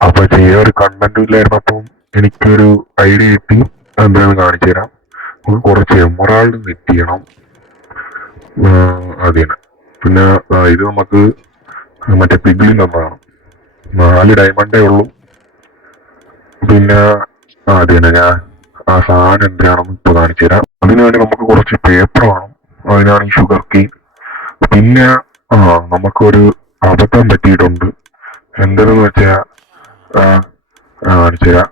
അപ്പൊ ചെയ്യാൻ ഒരു കണ്ടന്റും ഇല്ലായിരുന്നപ്പം എനിക്കൊരു ഐഡിയ കിട്ടി. എന്താണെന്ന് കാണിച്ചു തരാം. നമുക്ക് കുറച്ച് എമറാൾഡ് സെറ്റ് ചെയ്യണം. അതിന് പിന്നെ ഇത് നമുക്ക് മറ്റേ പിഗ്ലിൻ തന്നതാണ്. 4 ഡയമണ്ടേ ഉള്ളൂ. പിന്നെ അത് തന്നെ ഞാൻ ആ സാധനം എന്തിനാണെന്ന് ഇപ്പൊ കാണിച്ചു തരാം. അതിനുവേണ്ടി നമുക്ക് കുറച്ച് പേപ്പർ വേണം. അതിനാണ് ഈ ഷുഗർ കെയിൻ. പിന്നെ നമുക്കൊരു അബദ്ധം പറ്റിയിട്ടുണ്ട്. എന്തെന്ന് വെച്ചാ കാണിച്ചു തരാം.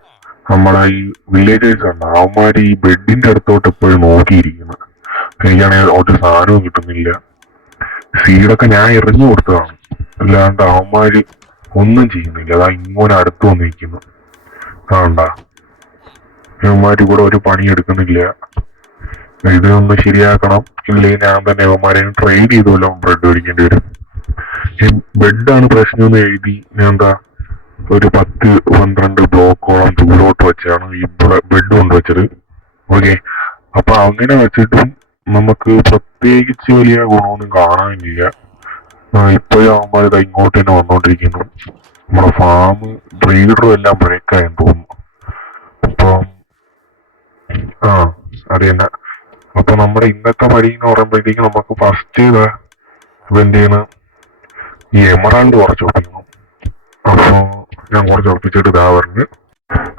നമ്മളെ ഈ വില്ലേജേഴ്സ് ഉണ്ട്, അവന്മാര് ഈ ബെഡിന്റെ അടുത്തോട്ട് എപ്പോഴും നോക്കിയിരിക്കുന്നു. എനിക്കാണെങ്കിൽ ഒരു സാധനവും കിട്ടുന്നില്ല. സീഡൊക്കെ ഞാൻ എറിഞ്ഞു കൊടുത്തതാണ്, അല്ലാണ്ട് അവന്മാര് ഒന്നും ചെയ്യുന്നില്ല. അതാ ഇങ്ങനെ അടുത്ത് വന്നിരിക്കുന്നു. ആണ്ടാ ഇവന്മാര് ഇവിടെ ഒരു പണി എടുക്കുന്നില്ല. ഇതൊന്ന് ശരിയാക്കണം. ഇല്ലെങ്കിൽ ഞാൻ തന്നെ ഇവന്മാരെ ട്രെയിൻ ചെയ്തുമല്ലോ ബ്രെഡ് മേടിക്കേണ്ടി വരും. ബെഡാണ് പ്രശ്നം എന്ന് എഴുതി ഞാൻ എന്താ ഒരു 10-12 ബ്ലോക്കോളം ദൂരോട്ട് വെച്ചാണ് ഈ ബെഡ് കൊണ്ടുവച്ചത്. ഓക്കെ, അപ്പൊ അങ്ങനെ വെച്ചിട്ടും നമുക്ക് പ്രത്യേകിച്ച് വലിയ ഗുണമൊന്നും കാണാനില്ല. ഇപ്പോഴും ആകുമ്പോൾ ഇത് ഇങ്ങോട്ട് തന്നെ വന്നോണ്ടിരിക്കുന്നു. നമ്മുടെ ഫാം ബ്രീഡറും എല്ലാം ബ്രേക്കായെന്ന് തോന്നുന്നു. അപ്പം അത് തന്നെ. അപ്പൊ നമ്മുടെ ഇന്നത്തെ പണി എന്ന് പറയുമ്പോഴത്തേക്ക് നമുക്ക് ഫസ്റ്റ് ഇവന്റെ ഈ എമറാൾഡ് കുറച്ച് ഒപ്പിക്കണം. അപ്പൊ ഞാൻ കുറച്ച് ഉറപ്പിച്ചിട്ട് ഇതാ പറഞ്ഞു.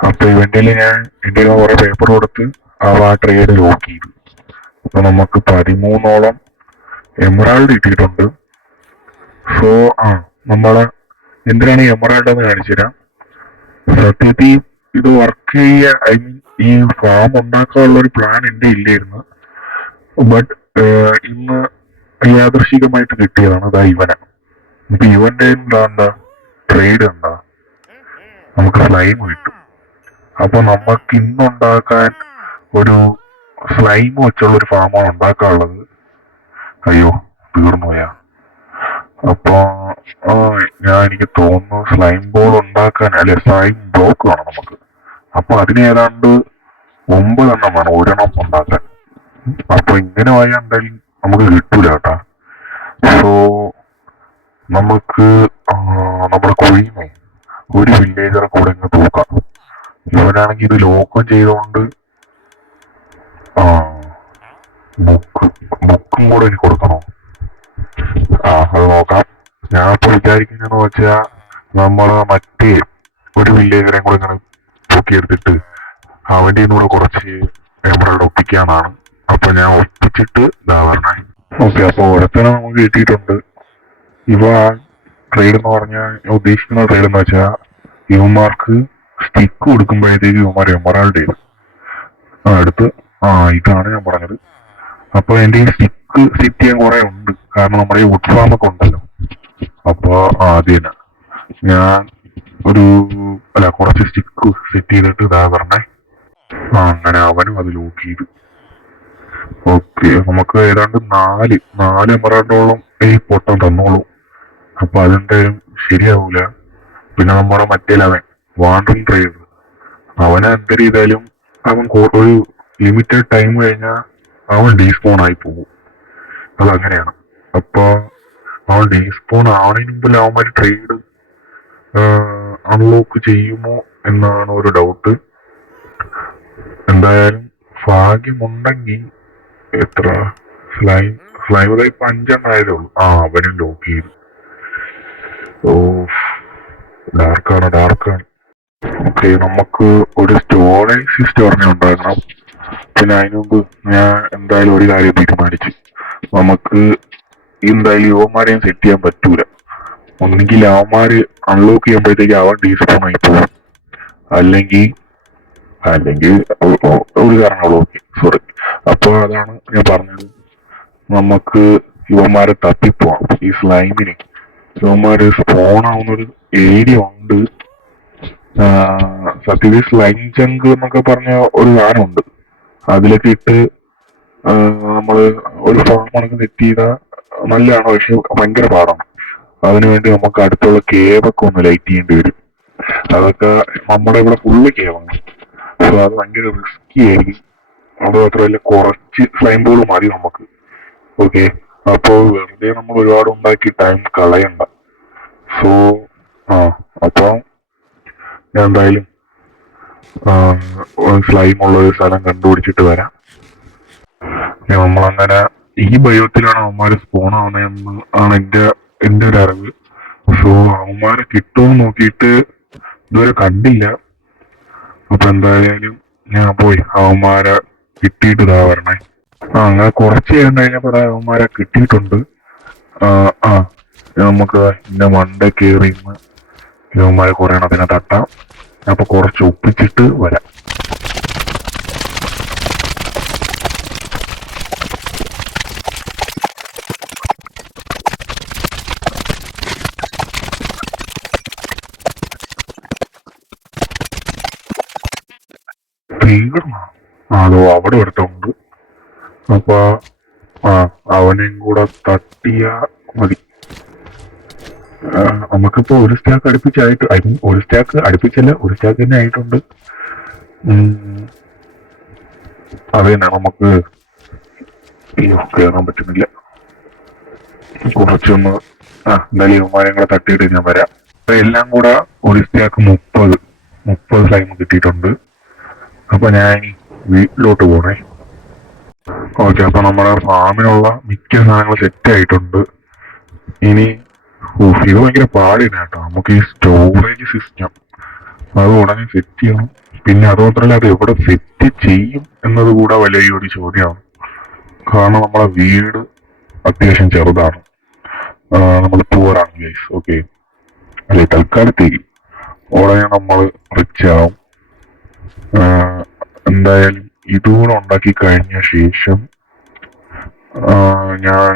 അപ്പൊ ഇവന്റെ ഞാൻ എന്റെ കുറെ പേപ്പർ കൊടുത്ത് ആ ട്രേഡ് ലോക്ക് ചെയ്തു. അപ്പൊ നമുക്ക് 13ഓളം എമറാൾഡ് കിട്ടിയിട്ടുണ്ട്. സോ നമ്മള് എന്തിനാണ് ഈ എമറാൾഡ് എന്ന് കാണിച്ചു തരാം. സത്യത്തിൽ ഇത് വർക്ക് ചെയ്യാൻ, ഐ മീൻ ഈ ഫാം ഉണ്ടാക്കാനുള്ള ഒരു പ്ലാൻ എന്റെ ഇല്ലായിരുന്നു. ബട്ട് ഇന്ന് യാദൃശികമായിട്ട് കിട്ടിയതാണ്. അതാ ഇവനെ. ഇപ്പൊ ഇവന്റെ എന്താ ട്രേഡ് എന്താ നമുക്ക് സ്ലൈം കിട്ടും. അപ്പൊ നമുക്ക് ഇന്നുണ്ടാക്കാൻ ഒരു സ്ലൈം വെച്ചുള്ള ഒരു ഫാമാണ് ഉണ്ടാക്കാനുള്ളത്. അയ്യോ തീർന്നു പോയാ. അപ്പൊ എനിക്ക് തോന്നുന്നു സ്ലൈം ബോൾ ഉണ്ടാക്കാൻ, അല്ലെ സ്ലൈം ബ്ലോക്ക് വേണം നമുക്ക്. അപ്പൊ അതിന് ഏതാണ്ട് 9 എണ്ണം വേണം ഒരെണ്ണം ഉണ്ടാക്കാൻ. അപ്പൊ ഇങ്ങനെ പോയാൽ എന്തായാലും നമുക്ക് കിട്ടൂല കേട്ടാ. സോ നമുക്ക് നമ്മുടെ കുഴിയുന്നേ ഒരു വില്ലേജറെ കൂടെ ഇങ്ങ് തൂക്കാം. ഇവനാണെങ്കിൽ ഇത് ലോക്കം ചെയ്തുകൊണ്ട് ബുക്കും കൂടെ എനിക്ക് കൊടുക്കണോ? അത് നോക്കാം. ഞാൻ ഇപ്പൊ വിചാരിക്കുന്നതെന്ന് വെച്ചാ നമ്മള് മറ്റേ ഒരു വില്ലേജറെയും കൂടെ ഇങ്ങനെ തൂക്കിയെടുത്തിട്ട് അവന്റെ കൂടെ കുറച്ച് എമറൽഡ് ഒപ്പിക്കാന്നാണ്. അപ്പൊ ഞാൻ ഒപ്പിച്ചിട്ട് ഇതാ പറഞ്ഞേ. ഓക്കെ, അപ്പൊ ഓരോരുത്തരും നമുക്ക് കിട്ടിയിട്ടുണ്ട്. ഇവ ട്രേഡ് എന്ന് പറഞ്ഞാൽ ഉദ്ദേശിക്കുന്ന ട്രേഡ് എന്ന് വെച്ചാൽ ഇവന്മാർക്ക് സ്റ്റിക്ക് കൊടുക്കുമ്പോഴത്തേക്ക് ഇവന്മാർ എമറാൾഡ് ചെയ്തു അടുത്ത്. ഇതാണ് ഞാൻ പറഞ്ഞത്. അപ്പൊ എന്റെ ഈ സ്റ്റിക്ക് സെറ്റ് ചെയ്യാൻ കുറെ ഉണ്ട്. കാരണം നമ്മുടെ ഈ വുഡ് ഫാം ഒക്കെ ഉണ്ടല്ലോ. അപ്പൊ അത് തന്നെ ഞാൻ കുറച്ച് സ്റ്റിക്ക് സെറ്റ് ചെയ്തിട്ട് ഇതാ പറഞ്ഞേ. അങ്ങനെ അവനും അത് ലോക്ക് ചെയ്തു. ഓക്കെ, നമുക്ക് ഏതാണ്ട് 4 എമറാൾഡോളം ഈ പൊട്ടം തന്നോളൂ. അപ്പൊ അതെന്തായാലും ശരിയാവൂല. പിന്നെ നമ്മുടെ മറ്റേ അവൻ വാണ്ടറിങ് ട്രേഡ്, അവനെ എന്ത് ചെയ്താലും അവൻ ഒരു ലിമിറ്റഡ് ടൈം കഴിഞ്ഞാൽ അവൻ ഡീസ്പോൺ ആയി പോകും. അതങ്ങനെയാണ്. അപ്പൊ അവൻ ഡീസ്പോൺ ആവണതിന് മുമ്പിൽ അവന്മാര് ട്രേഡ് അൺലോക്ക് ചെയ്യുമോ എന്നാണ് ഒരു ഡൗട്ട്. എന്തായാലും ഭാഗ്യമുണ്ടെങ്കിൽ എത്ര സ്ലൈം ഇപ്പൊ 5 ആയതേ ഉള്ളൂ. അവനും ലോക്ക് ചെയ്തു. ഡാർക്കാണ്. ഓക്കെ, നമുക്ക് ഒരു സ്റ്റോറേജ് സിസ്റ്റം ഉണ്ടാക്കണം. പിന്നെ അതിനു മുമ്പ് ഞാൻ എന്തായാലും ഒരു കാര്യം തീരുമാനിച്ചു. നമുക്ക് എന്തായാലും യുവന്മാരെയും സെറ്റ് ചെയ്യാൻ പറ്റൂല. ഒന്നുകിൽ അവന്മാര് അൺലോക്ക് ചെയ്യുമ്പോഴത്തേക്ക് അവൻ ഡീസ്പോൺ ആയി പോകും, അല്ലെങ്കിൽ ഒരു കാരണമുള്ളൂ. Okay sorry. അപ്പൊ അതാണ് ഞാൻ പറഞ്ഞത്, നമുക്ക് യുവന്മാരെ തപ്പിപ്പോവാം. ഈ സ്ലൈമിന് യുവന്മാര് സ്പോൺ ആവുന്നൊരു ഏരിയ ഉണ്ട്. സത്യത്തിൽ സ്ലൈം ചങ്ക് എന്നൊക്കെ പറഞ്ഞ ഒരു സാധനമുണ്ട്. അതിലൊക്കെ ഇട്ട് നമ്മള് ഒരു ഫാം കണക്ക് സെറ്റ് ചെയ്താൽ നല്ലതാണ്. പക്ഷെ ഭയങ്കര പാടാണ്. അതിനുവേണ്ടി നമുക്ക് അടുത്തുള്ള കേവൊക്കെ ഒന്ന് ലൈറ്റ് ചെയ്യേണ്ടി വരും. അതൊക്കെ നമ്മുടെ ഇവിടെ ഫുള്ള് കേവാണ്. സോ അത് ഭയങ്കര റിസ്കി ആയിരിക്കും. അത് മാത്രമല്ല കുറച്ച് സ്ലൈം ബോൾ മതി നമുക്ക്. ഓക്കെ, അപ്പൊ വെറുതെ നമ്മൾ ഒരുപാട് ഉണ്ടാക്കി ടൈം കളയണ്ട. സോ അപ്പൊ ഞാൻ എന്തായാലും സ്ലൈം ഉള്ള ഒരു സ്ഥലം കണ്ടുപിടിച്ചിട്ട് വരാം. നമ്മളങ്ങനെ ഈ ബയോത്തിലാണ് അവന്മാര് സ്പോൺ ആവുന്നതെന്ന് ആണ് എന്റെ ഒരു അറിവ്. സോ അവന്മാരെ കിട്ടുമോ നോക്കിയിട്ട് ഇതുവരെ കണ്ടില്ല. അപ്പൊ എന്തായാലും ഞാൻ പോയി അവന്മാരെ കിട്ടിയിട്ട് ഇതാ വരണേ. അങ്ങനെ കുറച്ച് നേരം കഴിഞ്ഞപ്പോ അവന്മാരെ കിട്ടിയിട്ടുണ്ട്. നമുക്ക് എന്റെ മണ്ട കയറി ഇവന്മാരെ കുറെ എണ്ണത്തിനെ തട്ടാം. അപ്പൊ കുറച്ച് ഒപ്പിച്ചിട്ട് വരാം. അതോ അവിടെ ഒരുത്തുണ്ട്. അപ്പൊ അവനെയും കൂടെ തട്ടിയാ മതി. നമുക്കിപ്പോ ഒരു സ്റ്റാക്ക് അടുപ്പിച്ചായിട്ട്, ഒരു സ്റ്റാക്ക് അടുപ്പിച്ചല്ല, ഒരു സ്റ്റാക്ക് തന്നെ ആയിട്ടുണ്ട്. അത് തന്നെ നമുക്ക് കയറാൻ പറ്റുന്നില്ല. കുറച്ചൊന്ന് എന്തായാലും ഇവന്മാരെയും കൂടെ തട്ടിയിട്ട് ഞാൻ വരാം. എല്ലാം കൂടെ ഒരു സ്റ്റാക്ക് 30 സ്ലൈം കിട്ടിയിട്ടുണ്ട്. അപ്പൊ ഞാൻ വീട്ടിലോട്ട് പോണേ. ഓക്കെ, അപ്പൊ നമ്മുടെ ഫാമിനുള്ള മിക്ക സാധനങ്ങളും സെറ്റ് ആയിട്ടുണ്ട്. ഇനി ഇത് ഭയങ്കര പാടില്ല കേട്ടോ. നമുക്ക് ഈ സ്റ്റോറേജ് സിസ്റ്റം അത് ഉടനെ സെറ്റ് ചെയ്യണം. പിന്നെ അതുമാത്രമല്ല, അത് എവിടെ സെറ്റ് ചെയ്യും എന്നത് കൂടെ വലിയൊരു ചോദ്യമാണ്. കാരണം നമ്മളെ വീട് അത്യാവശ്യം ചെറുതാണ്, നമ്മൾ പൂവറാണ് ഗൈസ്. ഓക്കെ, അല്ലെ തൽക്കാലത്തേക്ക് ഉടനെ നമ്മൾ റിച്ച് ആവും. എന്തായാലും ഇതുകൂടെ ഉണ്ടാക്കി കഴിഞ്ഞ ശേഷം ഞാൻ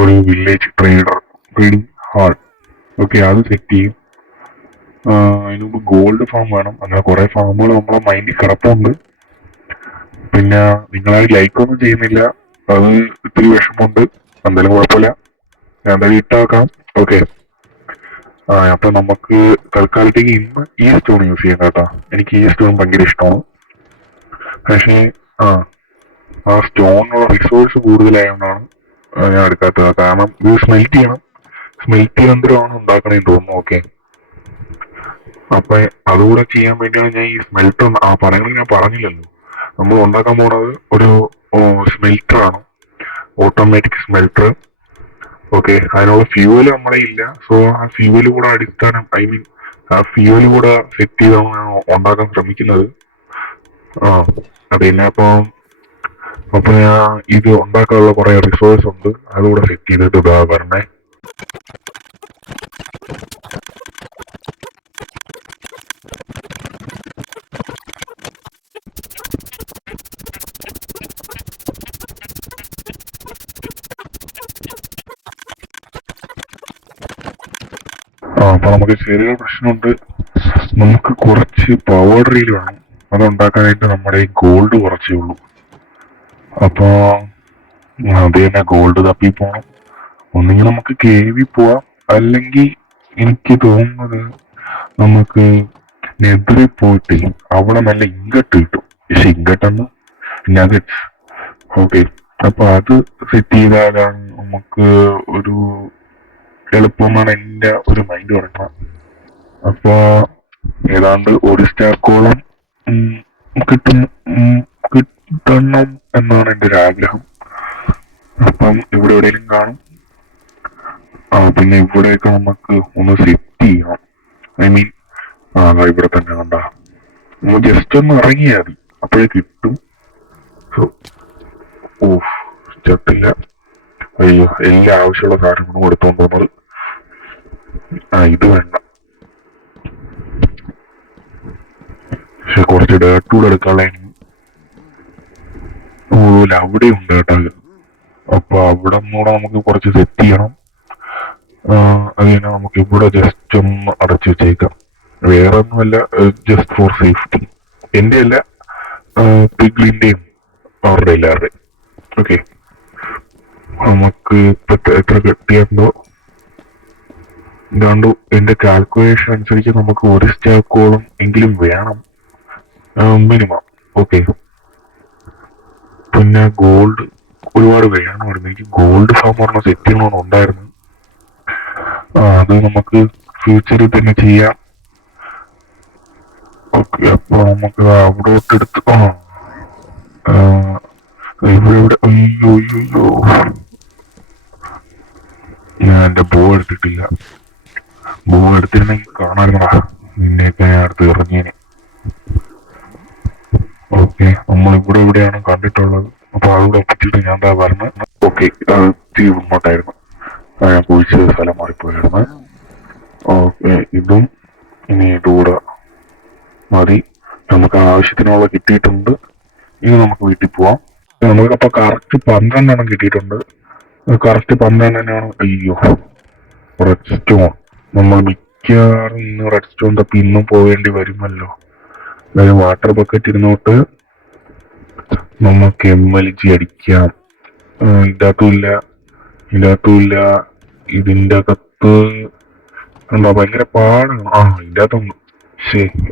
ഒരു വില്ലേജ് ട്രേഡിംഗ് ഹാൾ, ഓക്കെ, അത് സെറ്റ് ചെയ്യും. അതിനുമുമ്പ് ഗോൾഡ് ഫാം വേണം. അങ്ങനെ കുറെ ഫാമുകൾ നമ്മളെ മൈൻഡിൽ കിടപ്പുണ്ട്. പിന്നെ നിങ്ങളായി ലൈക്ക് ഒന്നും ചെയ്യുന്നില്ല, അത് ഇത്തിരി വിഷമമുണ്ട്. എന്തായാലും കുഴപ്പമില്ല, ഞാൻ എന്തായാലും ഇട്ടാക്കാം. ഓക്കെ, അപ്പൊ നമുക്ക് തൽക്കാലത്തേക്ക് ഇന്ന് ഈ സ്റ്റോൺ യൂസ് ചെയ്യാം കേട്ടോ. എനിക്ക് ഈ സ്റ്റോൺ ഭയങ്കര ഇഷ്ടമാണ്. പക്ഷേ ആ സ്റ്റോണിനുള്ള റിസോഴ്സ് കൂടുതലായതുകൊണ്ടാണ് ഞാൻ എടുക്കാത്തത്. കാരണം ഇത് സ്മെൽറ്റ് യന്ത്രമാണ് ഉണ്ടാക്കണേന്ന് തോന്നുന്നു. ഓക്കെ, അപ്പൊ അതുകൂടെ ചെയ്യാൻ വേണ്ടിയാണ് ഞാൻ ഈ സ്മെൽറ്റർ പറയുന്നത്. ഞാൻ പറഞ്ഞില്ലല്ലോ, നമ്മൾ ഉണ്ടാക്കാൻ പോണത് ഒരു സ്മെൽറ്റർ ആണ്, ഓട്ടോമാറ്റിക് സ്മെൽറ്റർ. ഓക്കെ, അതിനുള്ള ഫ്യൂവൽ നമ്മളെ ഇല്ല. സോ ആ ഫ്യൂവൽ കൂടെ ആ ഫ്യൂവൽ കൂടെ സെറ്റ് ചെയ്താണ് ഉണ്ടാക്കാൻ ശ്രമിക്കുന്നത്. പിന്നെ അപ്പൊ ഞാൻ ഇത് ഉണ്ടാക്കാനുള്ള കുറെ റിസോഴ്സ് ഉണ്ട്, അതുകൂടെ സെറ്റ് ചെയ്തിട്ട് ഇതാ വരണേ. അപ്പൊ നമുക്ക് ചെറിയൊരു പ്രശ്നമുണ്ട്. നമുക്ക് കുറച്ച് പവർ റീൽ വേണം. അതുണ്ടാക്കാനായിട്ട് നമ്മുടെ ഈ ഗോൾഡ് കുറച്ചേ ഉള്ളൂ. അപ്പൊ അത് തന്നെ, ഗോൾഡ് തപ്പി പോണം. ഒന്നെങ്കിൽ നമുക്ക് കേവി പോവാം, അല്ലെങ്കിൽ എനിക്ക് തോന്നുന്നത് നമുക്ക് നെതിറിൽ പോയിട്ട് അവിടെ നല്ല ഇങ്കട്ട് കിട്ടും. പക്ഷെ ഇങ്കട്ടെന്ന് നഗറ്റ്സ്. ഓക്കെ, അപ്പൊ അത് സെറ്റ് ചെയ്താലാണ് നമുക്ക് ഒരു എളുപ്പമാണ് എന്റെ ഒരു മൈൻഡ് പറയുന്നത്. അപ്പൊ ഏതാണ്ട് ഒരു സ്റ്റാക്കോളം കിട്ടണം എന്നാണ് എന്റെ ഒരു ആഗ്രഹം. അപ്പം ഇവിടെ എവിടെയെങ്കിലും കാണും. പിന്നെ ഇവിടെയൊക്കെ നമുക്ക് ഒന്ന് സെറ്റ് ചെയ്യണം. ഐ മീൻ ഇവിടെ തന്നെ കണ്ട ഒന്ന് ജസ്റ്റ് ഒന്ന് ഇറങ്ങിയാൽ മതി, അപ്പോഴേ കിട്ടും. ചത്തില്ല. അയ്യോ, എല്ലാ ആവശ്യമുള്ള സാധനങ്ങളും കൊടുത്തോണ്ട് പോകുന്നത്. ഇത് വേണ്ട, പക്ഷെ കുറച്ച് ഡേർട്ടൂടെ എടുക്കാനുള്ള അവിടെ ഉണ്ട് കേട്ടോ. അപ്പൊ അവിടെ കൂടെ നമുക്ക് കുറച്ച് സെറ്റ് ചെയ്യണം. അത് തന്നെ നമുക്ക് ഇവിടെ ജസ്റ്റ് ഒന്ന് അടച്ചു വെച്ചേക്കാം. വേറെ ഒന്നുമല്ല, ജസ്റ്റ് ഫോർ സേഫ്റ്റി. എന്റെ അല്ല, പിഗ്ലിന്റെയും അവരുടെ എല്ലാവരുടെയും. ഓക്കെ, നമുക്ക് ഇപ്പൊ എത്ര കിട്ടിയപ്പോ ഇതാണ്ട് എന്റെ കാൽക്കുലേഷൻ അനുസരിച്ച് നമുക്ക് ഒരു സ്റ്റാക്കോളം എങ്കിലും വേണം മിനിമം. ഓക്കെ, പിന്നെ ഗോൾഡ് ഒരുപാട് വേണമായിരുന്നു. എനിക്ക് ഗോൾഡ് ഫാം ഒരെണ്ണം സെറ്റ് ചെയ്യണമെന്നുണ്ടായിരുന്നു. അത് നമുക്ക് ഫ്യൂച്ചറിൽ തന്നെ ചെയ്യാം. അപ്പൊ നമുക്ക് അവിടോട്ട് എടുത്ത് ആ, ഇവിടെ അയ്യോ അയ്യോ ഞാൻ എന്റെ ബോ എടുത്തിട്ടില്ല. ബോ എടുത്തിരുന്നെങ്കിൽ കാണാറുണ്ടടാ, നിന്നെയൊക്കെ ഞാൻ അടുത്ത് ഇറങ്ങിയേനെ. ഓക്കെ, നമ്മൾ ഇവിടെയാണ് കണ്ടിട്ടുള്ളത്. അപ്പൊ അവിടെ എത്തിച്ചിട്ട് ഞാൻ എന്താ പറഞ്ഞത്? ഓക്കെ, തീ ഇങ്ങോട്ടായിരുന്നു. ഞാൻ കുഴിച്ച സ്ഥലം മാറിപ്പോയിരുന്നു. ഓക്കെ, ഇതും ഇനി ഇതുകൂടെ മതി. നമുക്ക് ആവശ്യത്തിനുള്ള കിട്ടിയിട്ടുണ്ട്. ഇനി നമുക്ക് വീട്ടിൽ പോവാം. നമുക്കപ്പോ കറക്റ്റ് 12 കിട്ടിയിട്ടുണ്ട്. കറക്റ്റ് 12 അയ്യോ, റെഡ് സ്റ്റോൺ. നമ്മൾ മിക്കവാറും ഇന്ന് റെഡ് സ്റ്റോൺ തപ്പി ഇന്നും പോവേണ്ടി വരുമല്ലോ. അതായത് വാട്ടർ ബക്കറ്റ് ഇരുന്നോട്ട് നമുക്ക് MLG അടിക്കാം. ഇതിനകത്തുമില്ല, ഇതിനകത്തുമില്ല. ഇതിന്റെ അകത്ത് ഉണ്ടോ? ഭയങ്കര പാടാണ്. ഇതിന്റെ അകത്തൊന്ന്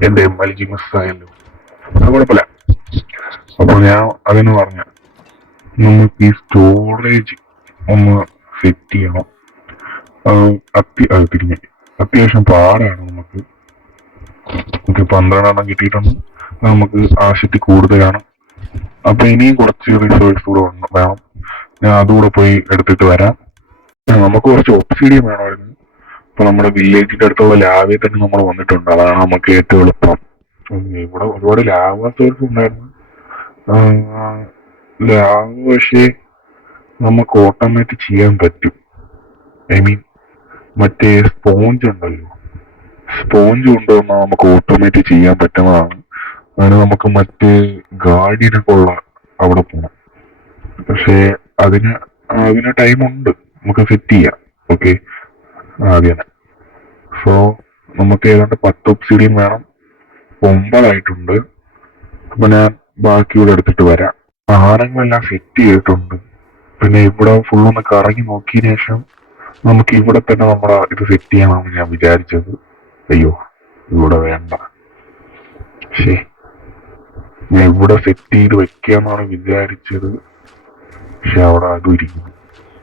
എന്റെ MLG മിസ്സായല്ലോ. അത് കുഴപ്പമില്ല. അപ്പൊ ഞാൻ അതിന് പറഞ്ഞ നമുക്ക് ഈ സ്റ്റോറേജ് ഒന്ന് സെറ്റ് ചെയ്യണം. തിരിഞ്ഞ് അത്യാവശ്യം പാടാണ് നമുക്ക്. 12 കിട്ടിയിട്ടുണ്ട്. നമുക്ക് ആവശ്യത്തിൽ കൂടുതലാണ്. അപ്പൊ ഇനിയും കുറച്ച് റിസോഴ്സ് കൂടെ വേണം. ഞാൻ അതുകൂടെ പോയി എടുത്തിട്ട് വരാം. നമുക്ക് കുറച്ച് ഒബ്സിഡിയം വേണമായിരുന്നു. ഇപ്പൊ നമ്മുടെ വില്ലേജിന്റെ അടുത്തുള്ള ലാവയിൽ തന്നെ നമ്മൾ വന്നിട്ടുണ്ട്. അതാണ് നമുക്ക് ഏറ്റവും എളുപ്പം. ഇവിടെ ഒരുപാട് ലാവ സോഴ്സ് ഉണ്ടായിരുന്നു. ലാവ പക്ഷേ നമുക്ക് ഓട്ടോമാറ്റിക് ചെയ്യാൻ പറ്റും. ഐ മീൻ മറ്റേ സ്പോഞ്ച് ഉണ്ടല്ലോ, സ്പോഞ്ച് കൊണ്ടുവന്നാൽ നമുക്ക് ഓട്ടോമാറ്റിക് ചെയ്യാൻ പറ്റുന്നതാണ്. അതിന് നമുക്ക് മറ്റേ ഗാർഡിയനൊക്കെ ഉള്ള അവിടെ പോകണം. പക്ഷേ അതിന് ടൈമുണ്ട്, നമുക്ക് സെറ്റ് ചെയ്യാം. ഓക്കെ, ആദ്യം സോ നമുക്ക് ഏതാണ്ട് 10 ഒബ്സിഡിയം വേണം. 9 ആയിട്ടുണ്ട്. അപ്പൊ ഞാൻ ബാക്കിയൂടെ എടുത്തിട്ട് വരാം. ആഹാരങ്ങളെല്ലാം സെറ്റ് ചെയ്തിട്ടുണ്ട്. പിന്നെ ഇവിടെ ഫുള്ളൊന്ന് കറങ്ങി നോക്കിയതിനു ശേഷം നമുക്ക് ഇവിടെ തന്നെ നമ്മുടെ ഇത് സെറ്റ് ചെയ്യാനാണ് ഞാൻ വിചാരിച്ചത്. അയ്യോ, ഇവിടെ വേണ്ട. ഞാൻ ഇവിടെ സെറ്റ് ചെയ്ത് വെക്കാന്നാണ് വിചാരിച്ചത്. പക്ഷെ അവിടെ അതും ഇരിക്കുന്നു,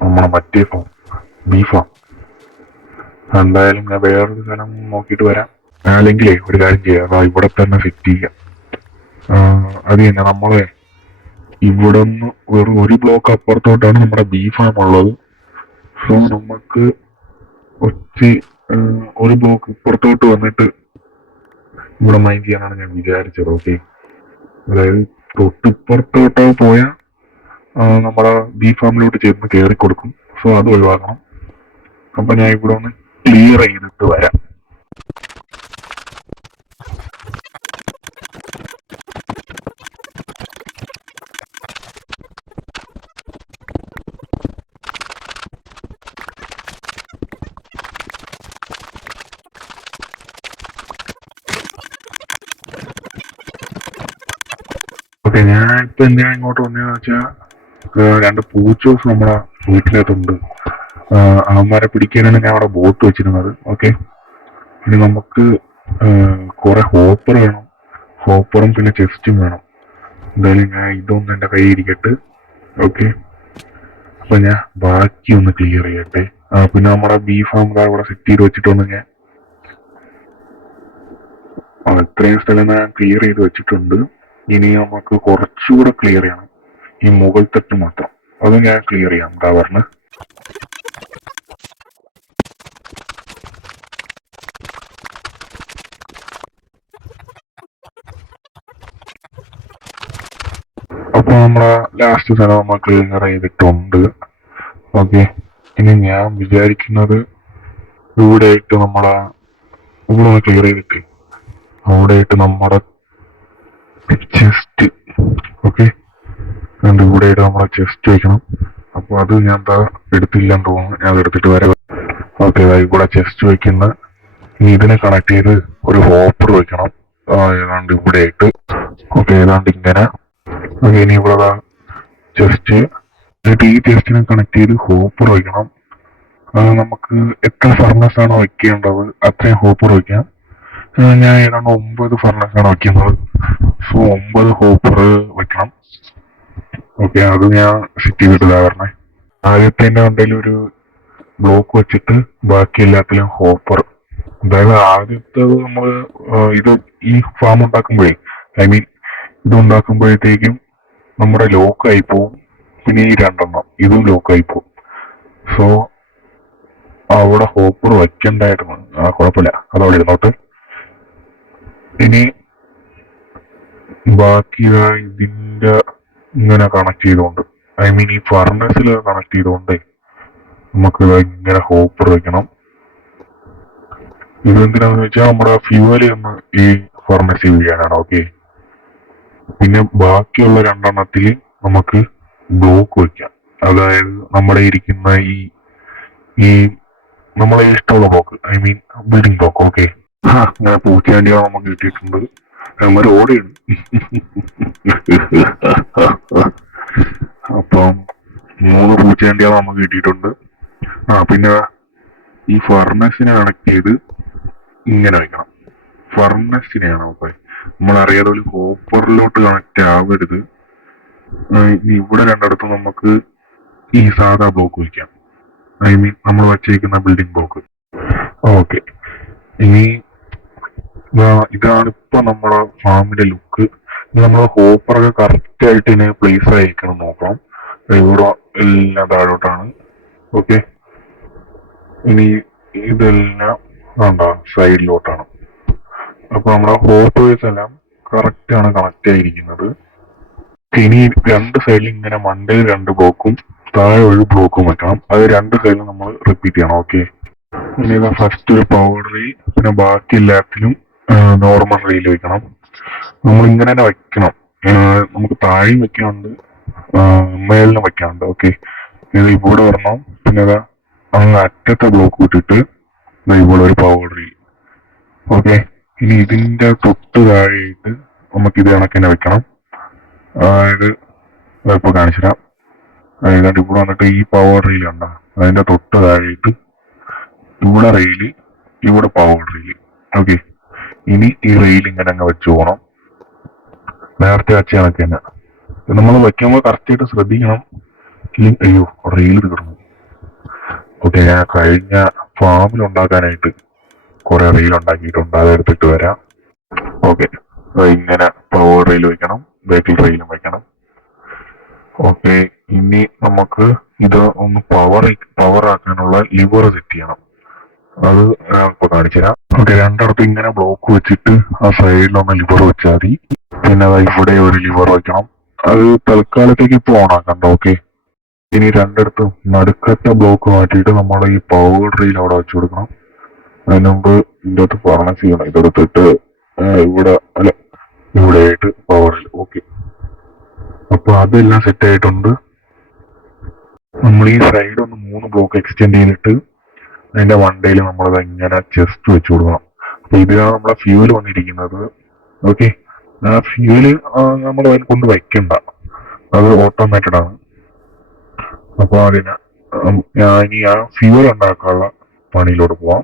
നമ്മുടെ മറ്റേ ഫാം, ബീ ഫാം. എന്തായാലും ഞാൻ വേറൊരു സ്ഥലം നോക്കിയിട്ട് വരാം. അല്ലെങ്കിലേ ഒരു കാര്യം ചെയ്യാം, ഇവിടെ തന്നെ സെറ്റ് ചെയ്യാം. അത് തന്നെ, നമ്മളെ ഇവിടെ നിന്ന് വെറും ഒരു ബ്ലോക്ക് അപ്പുറത്തോട്ടാണ് നമ്മുടെ ബീ ഫാം ഉള്ളത്. സോ നമുക്ക് ഒരു ബ്ലോക്ക് ഇപ്പുറത്തോട്ട് വന്നിട്ട് ഇവിടെ മൈൻഡ് ചെയ്യാനാണ് ഞാൻ വിചാരിച്ചത്. ഓക്കെ, അതായത് തൊട്ടിപ്പുറത്തോട്ട് പോയാൽ നമ്മുടെ ബീ ഫാമിലോട്ട് ചെന്ന് കയറി കൊടുക്കും. സോ അത് ഒഴിവാക്കണം. അപ്പൊ ഞാൻ ഇവിടെ ഒന്ന് ക്ലിയർ ചെയ്തിട്ട് വരാം. ഓക്കെ, ഞാൻ ഇപ്പൊ എന്തിനാ ഇങ്ങോട്ട് വന്നതെന്ന് വെച്ചാൽ 2 പൂച്ചോസ് നമ്മുടെ വീട്ടിനകത്തുണ്ട്. അവന്മാരെ പിടിക്കാനാണ് ഞാൻ അവിടെ ബോട്ട് വെച്ചിരുന്നത്. ഓക്കെ, ഇനി നമുക്ക് കുറെ ഹോപ്പർ വേണം. ഹോപ്പറും പിന്നെ ചെസ്റ്റും വേണം. എന്തായാലും ഞാൻ ഇതൊന്നും എന്റെ കയ്യിൽ ഇരിക്കട്ടെ. ഓക്കെ, അപ്പൊ ഞാൻ ബാക്കി ഒന്ന് ക്ലിയർ ചെയ്യട്ടെ. പിന്നെ നമ്മുടെ ബീ ഫാം ഇവിടെ സെറ്റ് ചെയ്ത് വെച്ചിട്ടുണ്ട്. ഞാൻ ഇത്രയും സ്ഥലം ഞാൻ ക്ലിയർ ചെയ്ത് വെച്ചിട്ടുണ്ട്. ഇനി നമുക്ക് കുറച്ചുകൂടെ ക്ലിയർ ചെയ്യണം. ഈ മുകൾ തട്ട് മാത്രം, അത് ഞാൻ ക്ലിയർ ചെയ്യാം. എന്താ പറഞ്ഞ അപ്പൊ നമ്മളെ ലാസ്റ്റ് സ്ഥലം നമ്മൾ ക്ലിയർ ചെയ്തിട്ടുണ്ട്. ഓക്കെ, ഇനി ഞാൻ വിചാരിക്കുന്നത് ഇവിടെ ആയിട്ട് ഇവിടെ ഒന്ന് ക്ലിയർ ചെയ്തിട്ട് അവിടെ ആയിട്ട് നമ്മുടെ ചെസ്റ്റ്, ഓക്കെ, ഇവിടെ ആയിട്ട് നമ്മളെ ചെസ്റ്റ് വെക്കണം. അപ്പൊ അത് ഞാൻ എന്താ എടുത്തില്ലെന്ന് തോന്നുന്നു. ഞാൻ എടുത്തിട്ട് വരാം. ഓക്കെ, ഇവിടെ ചെസ്റ്റ് വെക്കുന്ന, ഇനി ഇതിനെ കണക്ട് ചെയ്ത് ഒരു ഹോപ്പർ വെക്കണം. ഏതാണ്ട് ഇവിടെ ആയിട്ട്. ഓക്കെ, ഏതാണ്ട് ഇങ്ങനെ. ഓക്കെ, ഇനി ഇവിടെ ചെസ്റ്റ്, എന്നിട്ട് ഈ ചെസ്റ്റിനെ കണക്ട് ചെയ്ത് ഹോപ്പർ വെക്കണം. നമുക്ക് എത്ര ഫർണസ് ആണോ വെക്കേണ്ടത് അത്രയും ഹോപ്പർ വെക്കാം. ഞാൻ ഏതാണ്ട് 9 ഫർണസ് ആണ് വെക്കുന്നത്. സോ 9 ഹോപ്പർ വെക്കണം. ഓക്കെ, അത് ഞാൻ സെറ്റ് ചെയ്തിട്ട് വരണേ. ആദ്യത്തെ ഉണ്ടെങ്കിൽ ഒരു ബ്ലോക്ക് വെച്ചിട്ട് ബാക്കി എല്ലാത്തിലും ഹോപ്പർ. അതായത് ആദ്യത്തേത് നമ്മള് ഇത് ഈ ഫാം ഉണ്ടാക്കുമ്പോഴേ ഐ മീൻ ഇത് ഉണ്ടാക്കുമ്പോഴത്തേക്കും നമ്മുടെ ലോക്കായി പോവും. പിന്നെ ഈ രണ്ടെണ്ണം ഇതും ലോക്കായി പോവും. സോ അവിടെ ഹോപ്പർ വെക്കണ്ടായിരുന്നു. കുഴപ്പമില്ല, അതവിടെ ഇരുന്നോട്ട്. ഇനി ബാക്കി ഇതിന്റെ ഇങ്ങനെ കണക്ട് ചെയ്തോണ്ട് ഐ മീൻ ഈ ഫർണസിൽ കണക്ട് ചെയ്തോണ്ടേ നമുക്ക് ഇങ്ങനെ ഹോപ്പർ വെക്കണം. ഇതെന്തിനാന്ന് വെച്ചാൽ നമ്മുടെ ഫ്യൂവല് ഒന്ന് ഈ ഫർണസിൽ വീഴാനാണ്. ഓക്കെ, പിന്നെ ബാക്കിയുള്ള രണ്ടെണ്ണത്തിൽ നമുക്ക് ബ്ലോക്ക് വെക്കാം. അതായത് നമ്മുടെ ഇരിക്കുന്ന ഈ നമ്മളെ ഇഷ്ടമുള്ള block, I mean building block. Okay, അങ്ങനെ പൂച്ചേണ്ടിയാണ് നമുക്ക് കിട്ടിയിട്ടുണ്ട്. നമ്മൾ ഓടിയാണ്. അപ്പം 3 പൂച്ചേണ്ടിയാണ് നമുക്ക് കിട്ടിയിട്ടുണ്ട്. പിന്നെ ഈ ഫർണസിനെ കണക്ട് ചെയ്ത് ഇങ്ങനെ വെക്കണം. ഫർണസിനെയാണ് അപ്പൊ നമ്മളറിയാതെ ഒരു ഹോപ്പറിലോട്ട് കണക്ട് ആവരുത്. ഇനി ഇവിടെ രണ്ടിടത്തും നമുക്ക് ഈ സാധാ ബ്ലോക്ക് വയ്ക്കാം. ഐ മീൻ നമ്മൾ വച്ചേക്കുന്ന ബിൽഡിംഗ് ബ്ലോക്ക്. ഓക്കെ, ഇനി ഇതാണ് ഇപ്പൊ നമ്മുടെ ഫാമിന്റെ ലുക്ക്. നമ്മൾ ഹോപ്പറൊക്കെ കറക്റ്റ് ആയിട്ട് ഇതിനെ പ്ലേസ് ആയിരിക്കണം നോക്കണം. ഇവിടെ എല്ലാം താഴോട്ടാണ്. ഓക്കെ, ഇനി ഇതെല്ലാം വേണ്ട സൈഡിലോട്ടാണ്. അപ്പൊ നമ്മുടെ ഹോപ്പേഴ്സ് എല്ലാം കറക്റ്റ് ആണ് കണക്ട് ആയിരിക്കുന്നത്. ഇനി രണ്ട് സൈഡിൽ ഇങ്ങനെ മണ്ടയിൽ 2 ബ്ലോക്കും താഴെ ഒരു ബ്ലോക്കും വെക്കണം. അത് 2 സൈഡിലും നമ്മൾ റിപ്പീറ്റ് ചെയ്യണം. ഓക്കെ, ഇനി ഫസ്റ്റ് ഒരു പവർ റീ, പിന്നെ ബാക്കി എല്ലാത്തിലും നോർമൽ റീൽ വെക്കണം. നമ്മൾ ഇങ്ങനെ തന്നെ വെക്കണം. നമുക്ക് താഴെയും വെക്കാനുണ്ട്, മേലിനും വെക്കാനുണ്ട്. ഓക്കെ, ഇത് ഇവിടെ വരണം. പിന്നെ അങ്ങ് അറ്റത്തെ ബ്ലോക്ക് വിട്ടിട്ട് ഇവിടെ ഒരു പവർ റീൽ. ഓക്കെ, ഇനി ഇതിന്റെ തൊട്ട് താഴെയായിട്ട് നമുക്ക് ഇത് കണക്കിനെ വെക്കണം. അതായത് ഇപ്പൊ കാണിച്ചുതരാം. അതായത് ഇവിടെ വന്നിട്ട് ഈ പവർ റീൽ ഉണ്ടോ, അതിന്റെ തൊട്ട് താഴെയിട്ട് ഇവിടെ റെയില്, ഇവിടെ പവർ റെയില്. ഓക്കെ, ഇനി ഈ റെയിൽ ഇങ്ങനെ അങ്ങ് വെച്ച് പോകണം. നേരത്തെ വെച്ച കണക്ക് തന്നെ നമ്മൾ വെക്കുമ്പോൾ കറക്റ്റ് ആയിട്ട് ശ്രദ്ധിക്കണം. അയ്യോ, റെയിൽ തീർന്നു. ഓക്കെ, ഞാൻ കഴിഞ്ഞ ഫാമിൽ ഉണ്ടാക്കാനായിട്ട് കുറെ റെയിൽ ഉണ്ടാക്കിയിട്ടുണ്ട്, അതെടുത്തിട്ട് വരാം. ഓക്കെ, ഇങ്ങനെ പവർ റെയിൽ വെക്കണം, ബാക്കിൽ റെയിലും വെക്കണം. ഓക്കെ, ഇനി നമുക്ക് ഇത് ഒന്ന് പവർ ആക്കാനുള്ള ലിവർ സെറ്റ് ചെയ്യണം. അത് ഞാൻ ഇപ്പൊ കാണിച്ചുതരാം. ഓക്കെ, രണ്ടിടത്തും ഇങ്ങനെ ബ്ലോക്ക് വെച്ചിട്ട് ആ സൈഡിലൊന്ന് ലിവർ വെച്ചാൽ മതി. പിന്നെ ഇവിടെ ഒരു ലിവർ വെക്കണം. അത് തൽക്കാലത്തേക്ക് ഇപ്പൊ ഓണാക്കണ്ട. ഓക്കെ, ഇനി രണ്ടിടത്തും നടുക്കത്തെ ബ്ലോക്ക് മാറ്റിയിട്ട് നമ്മൾ ഈ പവർ റെയിൽ അവിടെ വെച്ചു കൊടുക്കണം. അതിന് മുമ്പ് ഇതിൻ്റെ അകത്ത് ഫർണസ് ചെയ്യണം. ഇതെടുത്തിട്ട് ഇവിടെ അല്ല ഇവിടെ ആയിട്ട് പവർ റെയിൽ. ഓക്കെ, അപ്പൊ അതെല്ലാം സെറ്റ് ആയിട്ടുണ്ട്. നമ്മൾ ഈ സൈഡ് ഒന്ന് 3 ബ്ലോക്ക് എക്സ്റ്റെൻഡ് ചെയ്തിട്ട് അതിന്റെ വണ്ടയിൽ നമ്മളത് ഇങ്ങനെ ചെസ്റ്റ് വെച്ച് കൊടുക്കണം. അപ്പൊ ഇതിലാണ് നമ്മളെ ഫ്യൂൽ വന്നിരിക്കുന്നത്. ഓക്കെ, ആ ഫ്യൂല് നമ്മൾ അതിൽ കൊണ്ട് വയ്ക്കണ്ട, അത് ഓട്ടോമാറ്റഡ് ആണ്. അപ്പൊ അതിന് ഇനി ആ ഫ്യൂൽ ഉണ്ടാക്കാനുള്ള പണിയിലോട്ട് പോവാം.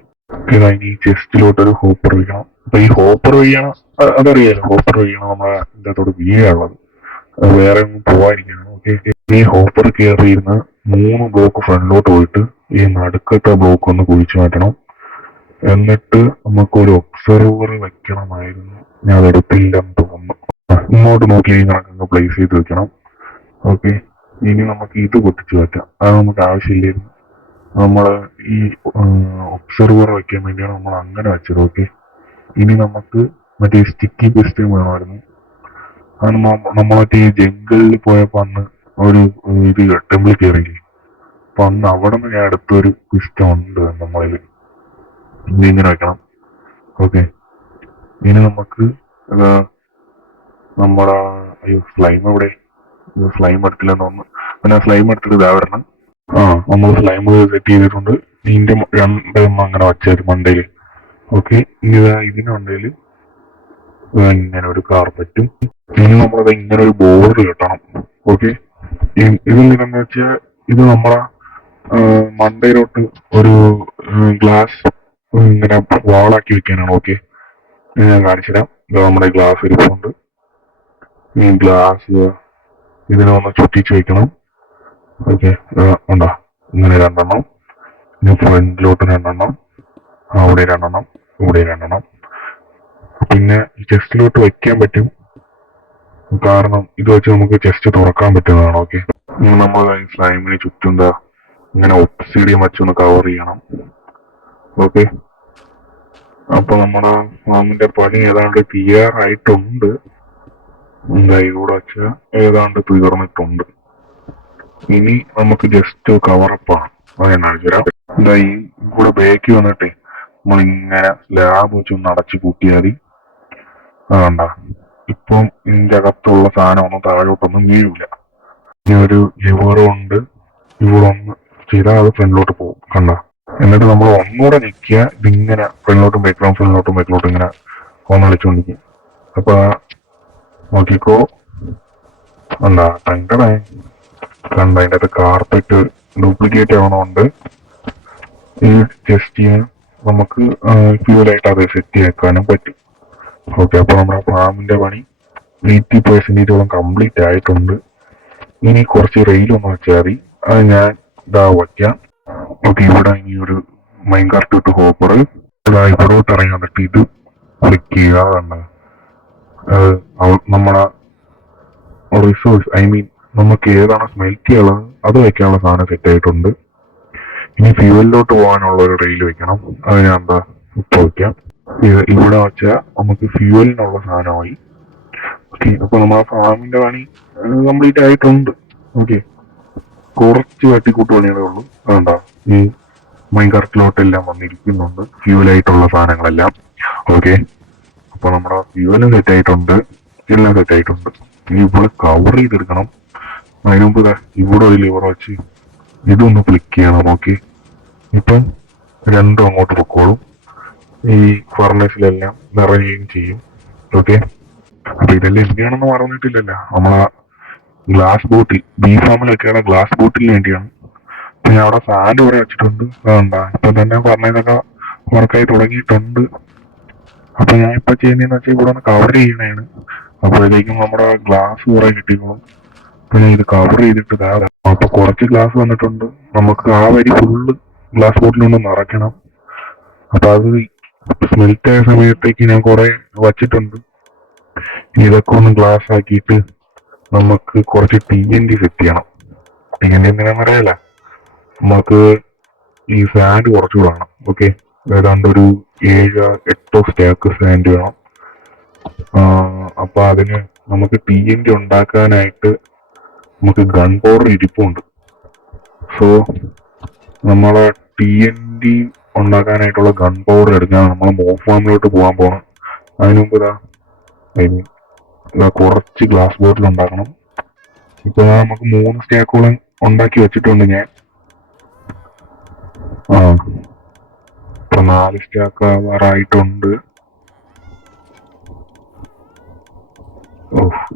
ഇനി ചെസ്റ്റിലോട്ട് ഒരു ഹോപ്പർ വയ്ക്കണം. അപ്പൊ ഈ ഹോപ്പർ വയ്യണം, അതറിയാലോ, ഹോപ്പർ വയ്യണം നമ്മളെ ഇതിന്റെ അകത്തോട്ട് വീഴാനുള്ളത്, അത് വേറെ ഒന്നും പോവാതിരിക്കണം. ഓക്കെ, ഈ ഹോപ്പർ കയറിയിരുന്ന് 3 ബ്ലോക്ക് ഫ്രണ്ടിലോട്ട് പോയിട്ട് ഈ നടുക്കത്തെ ബ്ലോക്ക് ഒന്ന് കുഴിച്ചു മാറ്റണം. എന്നിട്ട് നമുക്കൊരു ഒബ്സർവർ വെക്കണമായിരുന്നു, ഞാൻ അതെടുത്തില്ലെന്ന് തോന്നുന്നു. ഇങ്ങോട്ട് നോക്കി കണക്കൊക്കെ പ്ലേസ് ചെയ്ത് വെക്കണം. ഓക്കെ, ഇനി നമുക്ക് ഇത് പൊട്ടിച്ചു മാറ്റാം, അത് നമുക്ക് ആവശ്യമില്ലായിരുന്നു. നമ്മള് ഈ ഒബ്സർവർ വെക്കാൻ വേണ്ടിയാണ് നമ്മൾ അങ്ങനെ വെച്ചത്. ഓക്കെ, ഇനി നമുക്ക് മറ്റേ സ്റ്റിക്കി പിസ്റ്റൺ വേണമായിരുന്നു. അത് നമ്മൾ മറ്റേ ജംഗിളിൽ പോയപ്പോ അന്ന് ഒരു ഇത് ടെമ്പിൾ കയറിയില്ലേ, അപ്പൊ അന്ന് അവിടെ നിന്ന് ഞാൻ അടുത്തൊരു പിസ്റ്റൺ ഉണ്ട് നമ്മളില്. ഇങ്ങനെ വെക്കണം. ഓക്കെ, ഇനി നമുക്ക് നമ്മുടെ സ്ലൈം എവിടെ, സ്ലൈം എടുത്തില്ലെന്ന് തോന്നുന്നു. പിന്നെ സ്ലൈം എടുത്തിട്ട് ഇതാ വരണം. നമ്മൾ സ്ലൈം സെറ്റ് ചെയ്തിട്ടുണ്ട്. ഇതിന്റെ രണ്ടെണ്ണം അങ്ങനെ വച്ചത് മണ്ടയില്. ഓക്കെ, ഇതിന്റെ മണ്ടയില് ഇങ്ങനെ ഒരു കാർപ്പറ്റും. ഇനി നമ്മളത് ഇങ്ങനെ ഒരു ബോർഡ് കെട്ടണം. ഓക്കെ, ഇതെന്തിനാന്ന് വെച്ചാൽ ഇത് നമ്മളെ മണ്ടയിലോട്ട് ഒരു ഗ്ലാസ് ഇങ്ങനെ വാളാക്കി വെക്കാനാണ്. ഓക്കെ, ഞാൻ കാണിച്ചുതരാം. ഇത് നമ്മുടെ ഗ്ലാസ് ഇരിപ്പുണ്ട്. ഈ ഗ്ലാസ് ഇതിനെ ഒന്ന് ചുറ്റിച്ച് വെക്കണം. ഓക്കെ, ഉണ്ടോ, ഇങ്ങനെ 2 ഇനി ഫ്രണ്ടിലോട്ട് 2, അവിടെ 2, ഇവിടെ 2. പിന്നെ ഈ ചെസ്റ്റിലോട്ട് വെക്കാൻ പറ്റും, കാരണം ഇത് വെച്ച് നമുക്ക് ചെസ്റ്റ് തുറക്കാൻ പറ്റുന്നതാണ്. ഓക്കെ, നമ്മൾ സ്ലൈമിന് ചുറ്റും എന്താ ഇങ്ങനെ ഒബ്സിഡിയം വെച്ചൊന്ന് കവർ ചെയ്യണം. ഓക്കെ, അപ്പൊ നമ്മുടെ ഫാമിന്റെ പണി ഏതാണ്ട് തീരാറായിട്ടുണ്ട്. എന്താ ഇവിടെ വെച്ച് ഏതാണ്ട് തീർന്നിട്ടുണ്ട്. ഇനി നമുക്ക് ജസ്റ്റ് കവറപ്പാണ്. അത് ഞാൻ കാണിച്ചുതരാം. എന്താ ഈ ഇവിടെ ബേക്ക് വന്നിട്ടേ നമ്മളിങ്ങനെ സ്ലാബ് വെച്ചൊന്ന് അടച്ചു കൂട്ടിയാൽ മതി. അതുകൊണ്ട ഇപ്പം ഇതിന്റെ അകത്തുള്ള സാധനം ഒന്നും താഴോട്ടൊന്നും വീഴൂല. ഇനി ഒരു ലിവറും ഉണ്ട്, ഇവിടെ ഒന്ന് ചെയ്താൽ അത് ഫ്രണ്ടിലോട്ട് പോകും. കണ്ട, എന്നിട്ട് നമ്മൾ ഒന്നുകൂടെ ഞെക്കിയ ഇതിങ്ങനെ ഫ്രണ്ടിലോട്ടും ബാക്കിലോട്ടും ഇങ്ങനെ ഒന്നളിച്ചുകൊണ്ടിരിക്കും. അപ്പൊ നോക്കിക്കോ, കണ്ട ടൈണ്ടേ കണ്ട അതിൻ്റെ അകത്ത് കാർപ്പറ്റ് ഡ്യൂപ്ലിക്കേറ്റ് ആവണോണ്ട് ഈ ചെസ്റ്റ് നമുക്ക് ഫ്യൂലായിട്ട് അത് സെറ്റ് ആക്കാനും പറ്റും. ഓക്കെ, അപ്പൊ നമ്മുടെ ഫാമിന്റെ പണി 80% കംപ്ലീറ്റ് ആയിട്ടുണ്ട്. ഇനി കുറച്ച് റെയിലൊന്ന് വെച്ചാൽ മതി. അത് ഞാൻ ഇതാ വയ്ക്കാം. ഓക്കെ, ഇവിടെ ഇനി ഒരു മൈൻകാർട്ട് ഇട്ട് ഹോപ്പർ ഇവിടോട്ട് ഇറങ്ങി വന്നിട്ട് ഇത് ക്ലിക്ക് ചെയ്യുക. അതുണ്ട് നമ്മളെ റിസോഴ്സ്, ഐ മീൻ നമുക്ക് ഏതാണ് സ്മെൽറ്റ് ചെയ്യാനുള്ളത് അത് വെക്കാനുള്ള സാധനം സെറ്റ് ആയിട്ടുണ്ട്. ഇനി ഫ്യൂവലിലോട്ട് പോകാനുള്ള ഒരു റെയിൽ വെക്കണം. അത് ഞാൻ എന്താ ഇപ്പൊ വെക്കാം. ഇവിടെ വെച്ചാൽ നമുക്ക് ഫ്യൂവലിനുള്ള സാധനമായി. ഓക്കെ, അപ്പൊ നമ്മുടെ ഫാമിന്റെ പണി കംപ്ലീറ്റ് ആയിട്ടുണ്ട്. ഓക്കെ, കുറച്ച് വെട്ടിക്കൂട്ട് പണികളേ ഉള്ളൂ. അതുകൊണ്ടാ ഈ മൈൻകാർട്ടിലോട്ടെല്ലാം വന്നിരിക്കുന്നുണ്ട് ഫ്യൂവലായിട്ടുള്ള സാധനങ്ങളെല്ലാം. ഓക്കെ, അപ്പൊ നമ്മുടെ ഫ്യൂവലും സെറ്റ് ആയിട്ടുണ്ട്, എല്ലാം സെറ്റ് ആയിട്ടുണ്ട്. ഇനി ഇവിടെ കവർ ചെയ്തെടുക്കണം. അതിന് മുമ്പ് ഇവിടെ ഒരു ലിവർ വെച്ച് ഇതൊന്ന് ക്ലിക്ക് ചെയ്യണം. ഓക്കെ, ഇപ്പം രണ്ടും അങ്ങോട്ട് പൊക്കോളും. ഈ ഫർണസിലെല്ലാം നിറയുകയും ചെയ്യും. ഓക്കെ, അപ്പൊ ഇതെല്ലാം എന്തിനാണെന്ന് പറഞ്ഞിട്ടില്ലല്ലോ. നമ്മളെ ഗ്ലാസ് ബോട്ടിൽ, ബി ഫാമിലൊക്കെയാണ് ഗ്ലാസ് ബോട്ടിലിന് വേണ്ടിയാണ്. ഞാൻ അവിടെ സാൻഡ് കുറെ വെച്ചിട്ടുണ്ട്. അതുകൊണ്ടാ ഇപ്പൊ തന്നെ പറഞ്ഞതൊക്കെ വർക്കായി തുടങ്ങിയിട്ടുണ്ട്. അപ്പൊ ഞാൻ ഇപ്പൊ ചെയ്യുന്നതെന്ന് വെച്ചാൽ ഇവിടെ ഒന്ന് കവർ ചെയ്യണേണ്. അപ്പോഴത്തേക്കും നമ്മുടെ ഗ്ലാസ് കുറെ കിട്ടിക്കോളും. പിന്നെ ഇത് കവർ ചെയ്തിട്ട് അപ്പൊ കുറച്ച് ഗ്ലാസ് വന്നിട്ടുണ്ട്. നമുക്ക് ആ വരി ഫുള്ള് ഗ്ലാസ് ബോട്ടിലൊന്ന് നിറയ്ക്കണം. അപ്പൊ അത് സ്മെൽറ്റ് ആയ സമയത്തേക്ക് ഞാൻ കുറെ വച്ചിട്ടുണ്ട്. ഇതൊക്കെ ഒന്ന് ഗ്ലാസ് ആക്കിയിട്ട് നമുക്ക് കുറച്ച് TNT സെറ്റ് ചെയ്യണം. TNT എന്തിനാന്ന് അറിയാല, നമുക്ക് ഈ സാൻഡ് കുറച്ച് വേണം. ഓക്കെ, ഏതാണ്ട് ഒരു 7-8 സ്റ്റാക്ക് സാൻഡ് വേണം. അപ്പൊ അതിന് നമുക്ക് TNT ഉണ്ടാക്കാനായിട്ട് നമുക്ക് ഗൺ പൗഡർ ഇരിപ്പുണ്ട്. സോ നമ്മളെ TNT ഉണ്ടാക്കാനായിട്ടുള്ള ഗൺ പൗഡർ എടുക്കാൻ നമ്മൾ മോഫ് ഫാമിലോട്ട് പോകാൻ പോകണം. അതിനു മുമ്പ് ഇതാ കുറച്ച് ഗ്ലാസ് ബോട്ടിൽ ഉണ്ടാക്കണം. ഇപ്പൊ നമുക്ക് 3 സ്റ്റാക്കോളം ഉണ്ടാക്കി വെച്ചിട്ടുണ്ട് ഞാൻ. ഇപ്പൊ 4 സ്റ്റാക്ക് ആവാറായിട്ടുണ്ട്.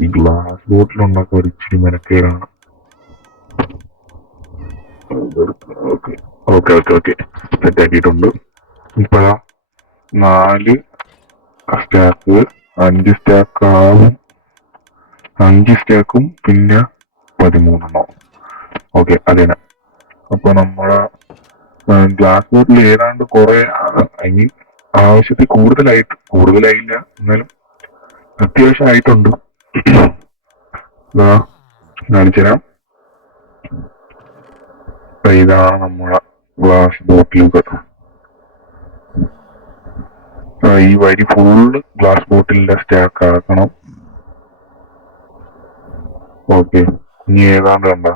ഈ ഗ്ലാസ് ബോട്ടിൽ ഉണ്ടാക്കാൻ ഒരു ഇച്ചിരി മെനക്കേടാണ്. Okay okay okay okay set ആക്കിയിട്ടുണ്ട്. ഇപ്പഴാ 4 സ്റ്റാക്ക് 5 സ്റ്റാക്ക് ആവും. 5 സ്റ്റാക്കും പിന്നെ 13 ഓക്കെ അതിന്. അപ്പൊ നമ്മളെ ഗ്ലാസ് ബോട്ടിൽ ഏതാണ്ട് കുറെ ഐ മീൻ ആവശ്യത്തിൽ കൂടുതലായില്ല, എന്നാലും അത്യാവശ്യമായിട്ടുണ്ട്. കാണിച്ചുതരാം. ഇതാണ് നമ്മളെ ഗ്ലാസ് ബോട്ടിലുകൾ. ഈ വരി ഫുള്ള് ഗ്ലാസ് ബോട്ടിലിന്റെ സ്റ്റാക്ക് ആക്കണം. ഓക്കെ, ഇനി ഏതാണ്ട് കണ്ട,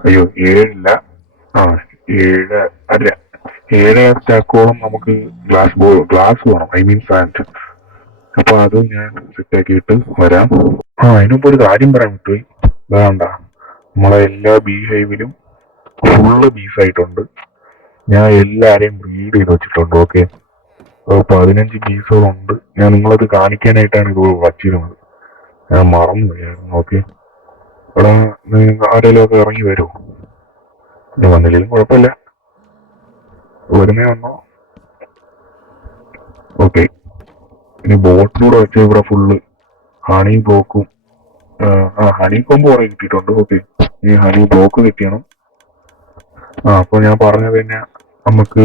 അയ്യോ 7 അല്ല 7 സ്റ്റാക്കോളം നമുക്ക് ഗ്ലാസ് വേണം, ഐ മീൻ സാൻഡ്. അപ്പൊ അത് ഞാൻ സെറ്റ് ആക്കിയിട്ട് വരാം. അതിനുമ്പ് ഒരു കാര്യം പറയാൻ വിട്ടുപോയി. വേണ്ട, നമ്മളെ എല്ലാ ബീ ഹൈവിലും ഫുള്ള് ബീസ് ആയിട്ടുണ്ട്. ഞാൻ എല്ലാരെയും ബ്രീഡ് ചെയ്ത് വെച്ചിട്ടുണ്ട്. ഓക്കെ, 15 ബീസുകളുണ്ട്. ഞാൻ നിങ്ങളത് കാണിക്കാനായിട്ടാണ് ഇത് വച്ചിരുന്നത്, ഞാൻ മറന്നുപോയായിരുന്നു. ഓക്കെ, എടാ ആരെങ്കിലും ഒക്കെ ഇറങ്ങി വരുമോ? വന്നില്ലെങ്കിലും കുഴപ്പമില്ല, വരുന്നേ വന്നോ. ഓക്കെ, ഇനി ബോട്ടിലൂടെ വെച്ച ഇവിടെ ഫുള്ള് ഹണി ബ്ലോക്കും ഹണി കൊമ്പ് കുറെ കിട്ടിയിട്ടുണ്ട്. ഓക്കെ, ഈ ഹണി ബ്ലോക്ക് കിട്ടിയണം. അപ്പൊ ഞാൻ പറഞ്ഞത് തന്നെ, നമുക്ക്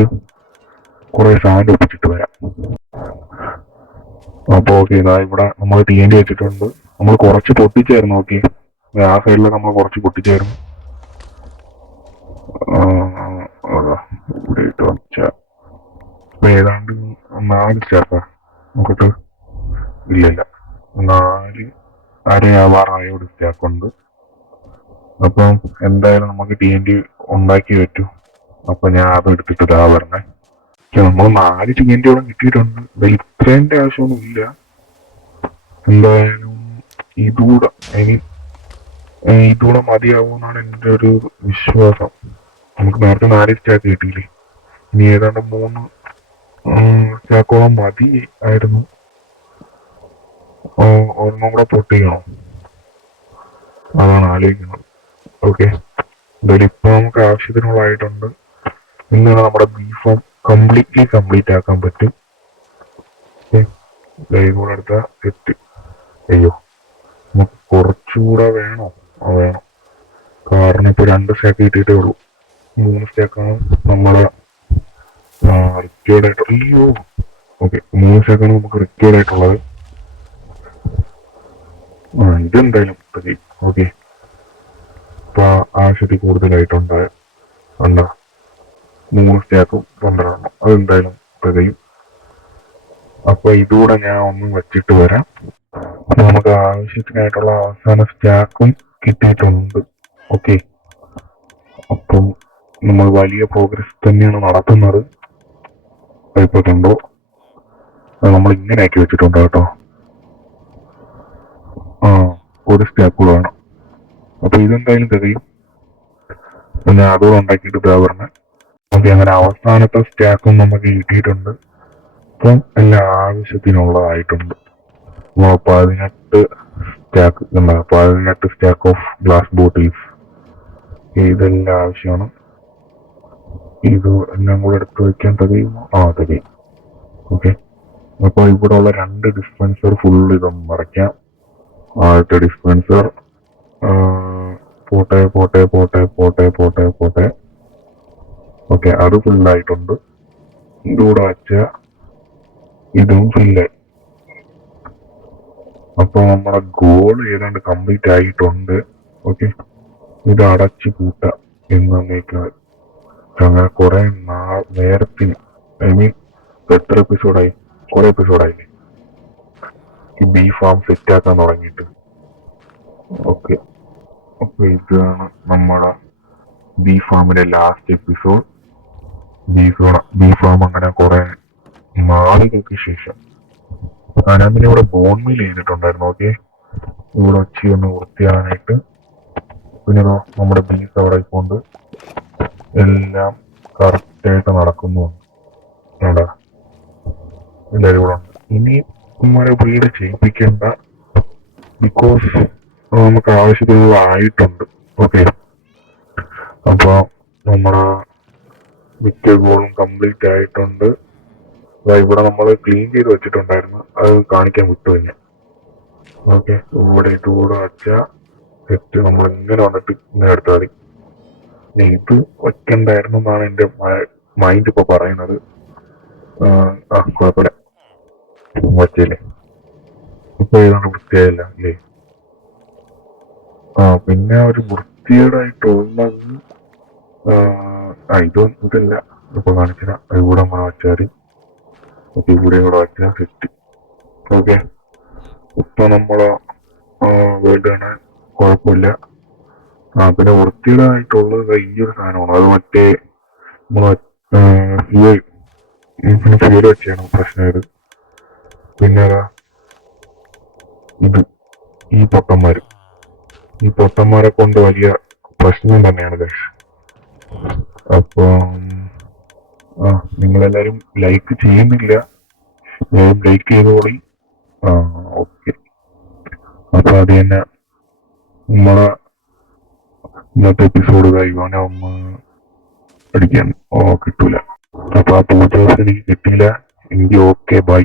കുറെ സാൻഡ് ഒപ്പിച്ചിട്ട് വരാം. അപ്പൊ ഓക്കെ, ഇതാ ഇവിടെ നമ്മൾ TNT വെച്ചിട്ടുണ്ട്. നമ്മൾ കുറച്ച് പൊട്ടിച്ചായിരുന്നു. ഓക്കെ, ആ സൈഡിൽ നമ്മൾ കുറച്ച് പൊട്ടിച്ചായിരുന്നു. അതാ ഇവിടെ ഇട്ട് വച്ച ഏതാണ്ട് 4 സ്റ്റാക്കാ നോക്കട്ടെ. ഇല്ലില്ല, 4 അരയാവാറായ ഒരു സ്റ്റാക്കുണ്ട്. അപ്പം എന്തായാലും നമുക്ക് TNT ഉണ്ടാക്കി പറ്റും. അപ്പൊ ഞാൻ അത് എടുത്തിട്ട് ഇതാ പറഞ്ഞേ. നമ്മൾ 4 TNTയോളം കിട്ടിയിട്ടുണ്ട്. ഇത്രേന്റെ ആവശ്യമൊന്നും ഇല്ല. എന്തായാലും ഇതൂടെ ഇതൂടെ മതിയാവുമെന്നാണ് എൻ്റെ ഒരു വിശ്വാസം. നമുക്ക് നേരത്തെ 4 സ്റ്റാക്ക് കിട്ടിയില്ലേ, ഇനി ഏതാണ്ട് 3 സ്റ്റാക്കോളം മതി ആയിരുന്നു. ഒരെണ്ണം കൂടെ പൊട്ടിക്കണം, അതാണ് ആലോചിക്കുന്നത്. ഓക്കെ, എന്തായാലും ഇപ്പൊ നമുക്ക് ആവശ്യത്തിനുള്ളതായിട്ടുണ്ട്. ഇന്നാണ് നമ്മുടെ ബീഫ് കംപ്ലീറ്റ് ആക്കാൻ പറ്റും. കൂടെ എടുത്ത സെറ്റ്. അയ്യോ, നമുക്ക് കുറച്ചുകൂടെ വേണോ? വേണം, കാരണം ഇപ്പൊ 2 സ്റ്റാക്ക് കിട്ടിയിട്ടേ ഉള്ളൂ. 3 സ്റ്റാക്കാണ് നമ്മളെ റിക്വേർഡ് ആയിട്ട്. അയ്യോ, ഓക്കെ, 3 സ്റ്റാക്കാണ് നമുക്ക് റിക്വേർഡ് ആയിട്ടുള്ളത്. ഇതെന്തായാലും മതി. ഓക്കെ, ഇപ്പൊ ആവശ്യത്തിൽ കൂടുതലായിട്ടുണ്ട്. ഉണ്ടാ 3 സ്റ്റാക്കും 12 അതെന്തായാലും തികയും. അപ്പൊ ഇതുകൂടെ ഞാൻ ഒന്ന് വെച്ചിട്ട് വരാം. അപ്പൊ നമുക്ക് ആവശ്യത്തിനായിട്ടുള്ള അവസാന സ്റ്റാക്കും കിട്ടിയിട്ടുണ്ട്. ഓക്കെ, അപ്പം നമ്മൾ വലിയ പ്രോഗ്രസ് തന്നെയാണ് നടത്തുന്നത്. ഇപ്പൊ കണ്ടോ, നമ്മൾ ഇങ്ങനെ ആക്കി വെച്ചിട്ടുണ്ട് കേട്ടോ. ഒരു സ്റ്റാക്ക് കൂടെ വേണം. അപ്പൊ ഇതെന്തായാലും തികയും. ഞാൻ അതുകൂടെ ഉണ്ടാക്കിയിട്ട് ഇതാ പറഞ്ഞ. ഓക്കെ, അങ്ങനെ അവസാനത്തെ സ്റ്റാക്കും നമുക്ക് കിട്ടിയിട്ടുണ്ട്. ഇപ്പം എല്ലാ ആവശ്യത്തിനുള്ളതായിട്ടുണ്ട്. 18 സ്റ്റാക്ക് ഓഫ് ഗ്ലാസ് ബോട്ടിൽസ്, ഇതെല്ലാം ആവശ്യമാണ്. ഇത് എല്ലാം കൂടെ എടുത്ത് വെക്കാൻ തികയുമോ? തികയും. ഓക്കെ, അപ്പൊ ഇവിടെ ഉള്ള 2 ഡിസ്പെൻസർ ഫുൾ ഇതൊന്ന് നിറയ്ക്കാം. ആദ്യത്തെ ഡിസ്പെൻസർ പോട്ടെ. ഓക്കെ, അത് ഫുള്ളായിട്ടുണ്ട്. ഇതുകൂടെ വെച്ച ഇതും ഫില്ലായി. അപ്പൊ നമ്മുടെ ഗോൾ ഏതാണ്ട് കംപ്ലീറ്റ് ആയിട്ടുണ്ട്. ഓക്കെ, ഇത് അടച്ചു പൂട്ടാം എന്നേക്കാൾ. അങ്ങനെ കുറെ നേരത്തിന്, ഐ മീൻ എത്ര എപ്പിസോഡായി? കുറെ എപ്പിസോഡായില്ലേ ഈ ബീ ഫാം സെറ്റ് ആക്കാൻ തുടങ്ങിയിട്ട്. ഓക്കെ, അപ്പൊ ഇതാണ് നമ്മുടെ ബീ ഫാമിന്റെ ലാസ്റ്റ് എപ്പിസോഡ്. ബീ ഫാം അങ്ങനെ കുറെ നാളുകൾക്ക് ശേഷം ഞാൻ പിന്നെ ഇവിടെ ബോൺമീൽ ചെയ്തിട്ടുണ്ടായിരുന്നു. ഓക്കെ, ഇവിടെ വെച്ച് ഒന്ന് വൃത്തിയാകാനായിട്ട്. പിന്നെ നമ്മുടെ ബീഫ് അവിടെ കൊണ്ട് എല്ലാം കറക്റ്റായിട്ട് നടക്കുന്നുണ്ട്. എല്ലാവരും ഇവിടെ ഉണ്ട്. ഇനി ഉമ്മാരെ വീട് ചെയ്യിപ്പിക്കേണ്ട, ബിക്കോസ് നമുക്ക് ആവശ്യത്തിനുള്ള ആയിട്ടുണ്ട്. ഓക്കെ, അപ്പൊ നമ്മുടെ മിക്ക ഗോളും കംപ്ലീറ്റ് ആയിട്ടുണ്ട്. ഇവിടെ നമ്മൾ ക്ലീൻ ചെയ്ത് വെച്ചിട്ടുണ്ടായിരുന്നു, അത് കാണിക്കാൻ വിട്ടു തന്നെ. ഓക്കെ, ഇവിടെ ഇതുകൂടെ വെച്ച സെറ്റ്. നമ്മൾ ഇങ്ങനെ വന്നിട്ട് ഇങ്ങനെ എടുത്താൽ മതി. ഇത് വെക്കണ്ടായിരുന്നു എന്നാണ് എന്റെ മൈൻഡ് ഇപ്പൊ പറയുന്നത്. കുഴപ്പമില്ല, വച്ചല്ലേ. ഇപ്പൊ ഏതാണ് വൃത്തിയായില്ല അല്ലേ? പിന്നെ ഒരു വൃത്തികേടായിട്ടുള്ളത് ഇതല്ല. ഇപ്പൊ കാണിച്ചില്ല. ഇവിടെ നമ്മൾ വെച്ചാൽ ഇവിടെ കൂടെ വെച്ചാൽ സെറ്റ്. ഓക്കെ, ഇപ്പൊ നമ്മള് വേൾഡ് ആണ്, കുഴപ്പമില്ല. പിന്നെ വൃത്തികേടായിട്ടുള്ളത് ഈ ഒരു സാധനമാണ്. അത് മറ്റേ ഫ്യൂൽ വെച്ചാണ് പ്രശ്നമായത്. പിന്നെ ഈ പൊട്ടന്മാരെ കൊണ്ട് വലിയ പ്രശ്നം തന്നെയാണ് ഗൈസ്. അപ്പം നിങ്ങളെല്ലാരും ലൈക്ക് ചെയ്യുന്നില്ല, ലൈക്ക് ചെയ്തോളി. ഓക്കെ, അപ്പൊ അത് തന്നെ നമ്മളെ ഇന്നത്തെ എപ്പിസോഡ് ഇവനെ ഒന്ന് അടിക്കാൻ കിട്ടൂല. അപ്പൊ ആ 2000 എനിക്ക് കിട്ടിയില്ല. എങ്കിൽ ഓക്കെ, ബൈ.